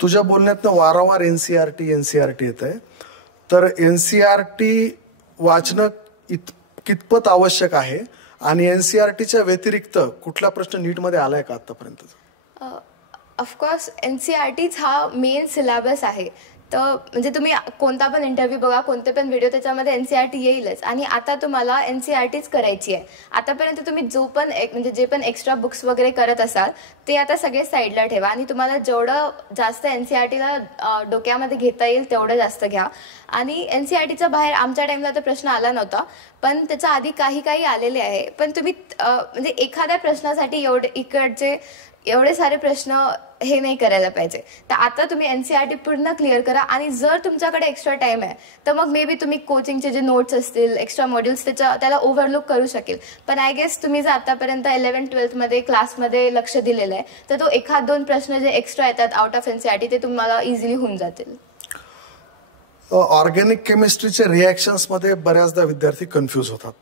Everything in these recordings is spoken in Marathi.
तुझ्या बोलण्यातनं वारंवार एनसीईआरटी येत आहे. तर एनसीईआरटी वाचणं कितपत आवश्यक आहे आणि एनसीईआरटीच्या व्यतिरिक्त कुठला प्रश्न नीटमध्ये आलाय का आतापर्यंत? ऑफकोर्स एनसीईआरटीच हा मेन सिलेबस आहे. तर म्हणजे तुम्ही कोणता पण इंटरव्ह्यू बघा, कोणते पण व्हिडिओ, त्याच्यामध्ये एनसीईआरटी येईलच. आणि आता तुम्हाला एनसीईआरटीच करायची आहे. आतापर्यंत तुम्ही म्हणजे जे पण एक्स्ट्रा बुक्स वगैरे करत असाल ते आता सगळे साईडला ठेवा आणि तुम्हाला जेवढं जास्त एनसीईआरटीला डोक्यामध्ये घेता येईल तेवढं जास्त घ्या. आणि एनसीईआरटीच्या बाहेर आमच्या टाइमला तर प्रश्न आला नव्हता, पण त्याच्या आधी काही आलेले आहे. पण तुम्ही म्हणजे एखाद्या प्रश्नासाठी इकडचे एवढे सारे प्रश्न हे नाही करायला पाहिजे. तर आता तुम्ही एनसीईआरटी पूर्ण क्लिअर करा. आणि जर तुमच्याकडे एक्स्ट्रा टाइम आहे तर मग मे बी तुम्ही कोचिंगचे जे नोट्स असतील, एक्स्ट्रा मॉड्यूल्स, त्याला ओव्हरलुक करू शकेल. पण आय गेस तुम्ही जर आतापर्यंत 11th-12th मध्ये क्लासमध्ये लक्ष दिलेलं आहे तर तो 1-2 प्रश्न जे एक्स्ट्रा येतात आउट ऑफ एनसीईआरटी ते तुम्हाला इझिली होऊन जातील. ऑर्गॅनिक केमिस्ट्रीचे रिॲक्शन्स मध्ये बऱ्याचदा विद्यार्थी कन्फ्यूज होतात,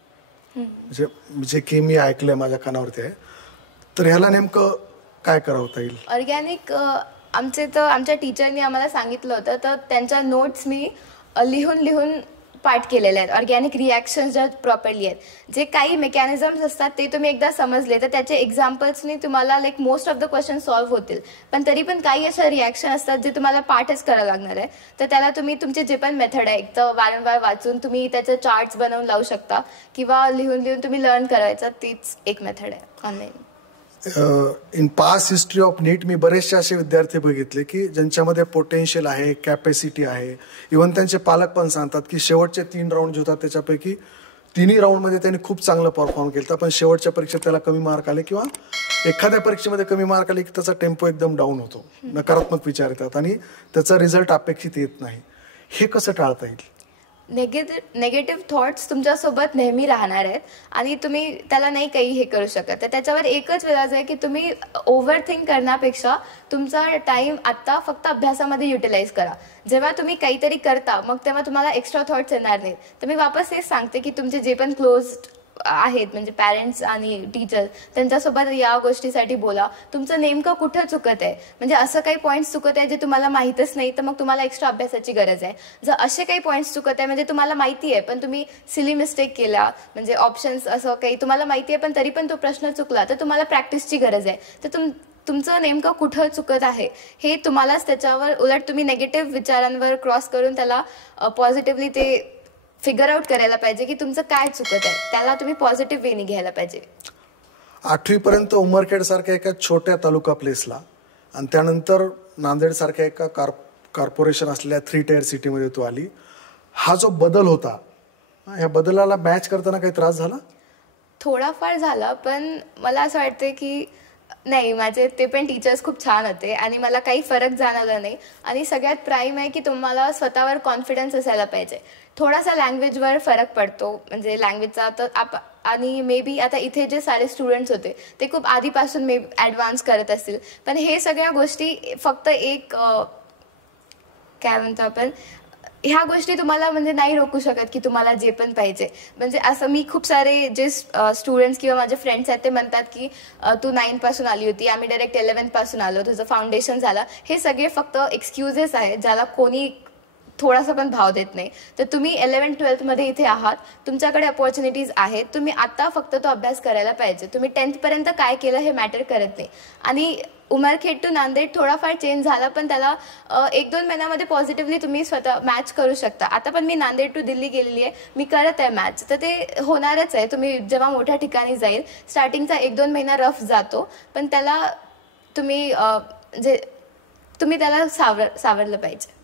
म्हणजे जे की मी ऐकलंय, माझ्या कानावरती आहे. तर ह्याला नेमकं काय करावं येईल? ऑर्गॅनिक आमच्या टीचरनी आम्हाला सांगितलं होतं, तर त्यांच्या नोट्स मी लिहून पाठ केलेले आहेत. ऑर्गॅनिक रिॲक्शन्स ज्या प्रॉपरली आहेत, जे काही मेकॅनिझम्स असतात ते तुम्ही एकदा समजले तर त्याचे एक्झाम्पल्सनी तुम्हाला most of the question solve होतील. पण तरी पण काही अशा रिॲक्शन असतात जे तुम्हाला पाठच करायला लागणार आहे. तर त्याला तुम्ही तुमचे जे पण मेथड आहे, एक तर वारंवार वाचून तुम्ही त्याचे चार्ट्स बनवून लावू शकता किंवा लिहून तुम्ही लर्न करायचं. तीच एक मेथड आहे online. In past history of NEET मी बरेचसे असे विद्यार्थी बघितले की ज्यांच्यामध्ये पोटेन्शियल आहे, कॅपॅसिटी आहे. इव्हन त्यांचे पालक पण सांगतात की शेवटचे 3 राऊंड जे होतात त्याच्यापैकी 3ही राऊंडमध्ये त्यांनी खूप चांगलं परफॉर्म केलं, पण शेवटच्या परीक्षेत त्याला कमी मार्क आले किंवा एखाद्या परीक्षेमध्ये कमी मार्क आले की त्याचा टेम्पो एकदम डाऊन होतो, नकारात्मक विचार येतात आणि त्याचा रिझल्ट अपेक्षित येत नाही. हे कसं टाळता येईल? नेगेटिव्ह थॉट्स तुमच्यासोबत नेहमी राहणार आहेत आणि तुम्ही त्याला नाही काही हे करू शकत. तर त्याच्यावर एकच इलाज आहे की तुम्ही ओव्हर थिंक करण्यापेक्षा तुमचा टाइम आत्ता फक्त अभ्यासामध्ये युटिलाइज करा. जेव्हा तुम्ही काहीतरी करता मग तेव्हा तुम्हाला एक्स्ट्रा थॉट्स येणार नाहीत. तर मी वापस हेच सांगते की तुमचे जे पण क्लोज आहेत म्हणजे पॅरेंट्स आणि टीचर, त्यांच्यासोबत या गोष्टीसाठी बोला. तुमचं नेमकं कुठं चुकत आहे, म्हणजे असं काही पॉईंट्स चुकत आहे जे तुम्हाला माहीतच नाही तर मग तुम्हाला एक्स्ट्रा अभ्यासाची गरज आहे. जर असे काही पॉईंट्स चुकत आहे म्हणजे तुम्हाला माहिती आहे पण तुम्ही सिली मिस्टेक केला, म्हणजे ऑप्शन्स असं काही तुम्हाला माहिती आहे पण तरी पण तो प्रश्न चुकला, तर तुम्हाला प्रॅक्टिसची गरज आहे. तर तुमचं नेमकं कुठं चुकत आहे हे तुम्हालाच, त्याच्यावर उलट तुम्ही नेगेटिव्ह विचारांवर क्रॉस करून त्याला पॉझिटिव्हली ते फिगर आउट करायला पाहिजे की तुमचं काय चुकत आहे, त्याला तुम्ही पॉझिटिव्ह वेनी घ्यायला पाहिजे. 8वी पर्यंत उमरखेड सारख्या एका छोट्या तालुका प्लेसला आणि त्यानंतर नांदेड सारख्या एका कॉर्पोरेशन असलेल्या 3 टायर सिटीमध्ये तू आली. हा जो बदल होता, ह्या बदलाला मॅच करताना काही त्रास झाला? थोडाफार झाला, पण मला असं वाटतं की नाही, माझे ते पण टीचर्स खूप छान होते आणि मला काही फरक जाणवला नाही. आणि सगळ्यात प्राईम आहे की तुम्हाला स्वतःवर कॉन्फिडन्स असायला पाहिजे. थोडासा लँग्वेजवर फरक पडतो, म्हणजे लँग्वेजचा तर आणि मे बी आता इथे जे सारे स्टुडंट्स होते ते खूप आधीपासून मे ॲडव्हान्स करत असतील, पण हे सगळ्या गोष्टी फक्त एक काय म्हणतो आपण, ह्या गोष्टी तुम्हाला म्हणजे नाही रोखू शकत की तुम्हाला जे पण पाहिजे. म्हणजे असं मी खूप सारे जे स्टुडंट्स किंवा माझे फ्रेंड्स आहेत ते म्हणतात की तू 9 पासून आली होती, आम्ही डायरेक्ट 11th पासून आलो, तुझं फाउंडेशन झालं. हे सगळे फक्त एक्सक्युजेस आहेत ज्याला कोणी थोडासा पण भाव देत नाही. तर तुम्ही 11th-12th मध्ये इथे आहात, तुमच्याकडे अपॉर्च्युनिटीज आहेत, तुम्ही आता फक्त तो अभ्यास करायला पाहिजे. तुम्ही 10th पर्यंत काय केलं हे मॅटर करत नाही. आणि उमरखेड टू नांदेड थोडाफार चेंज झाला, पण त्याला 1-2 महिन्यामध्ये पॉझिटिव्हली तुम्ही स्वतः मॅच करू शकता. आता पण मी नांदेड टू दिल्ली गेलेली आहे, मी करत आहे मॅच, तर ते होणारच आहे. तुम्ही जेव्हा मोठ्या ठिकाणी जाईल, स्टार्टिंगचा 1-2 महिना रफ जातो, पण त्याला तुम्ही म्हणजे तुम्ही त्याला सावरलं पाहिजे.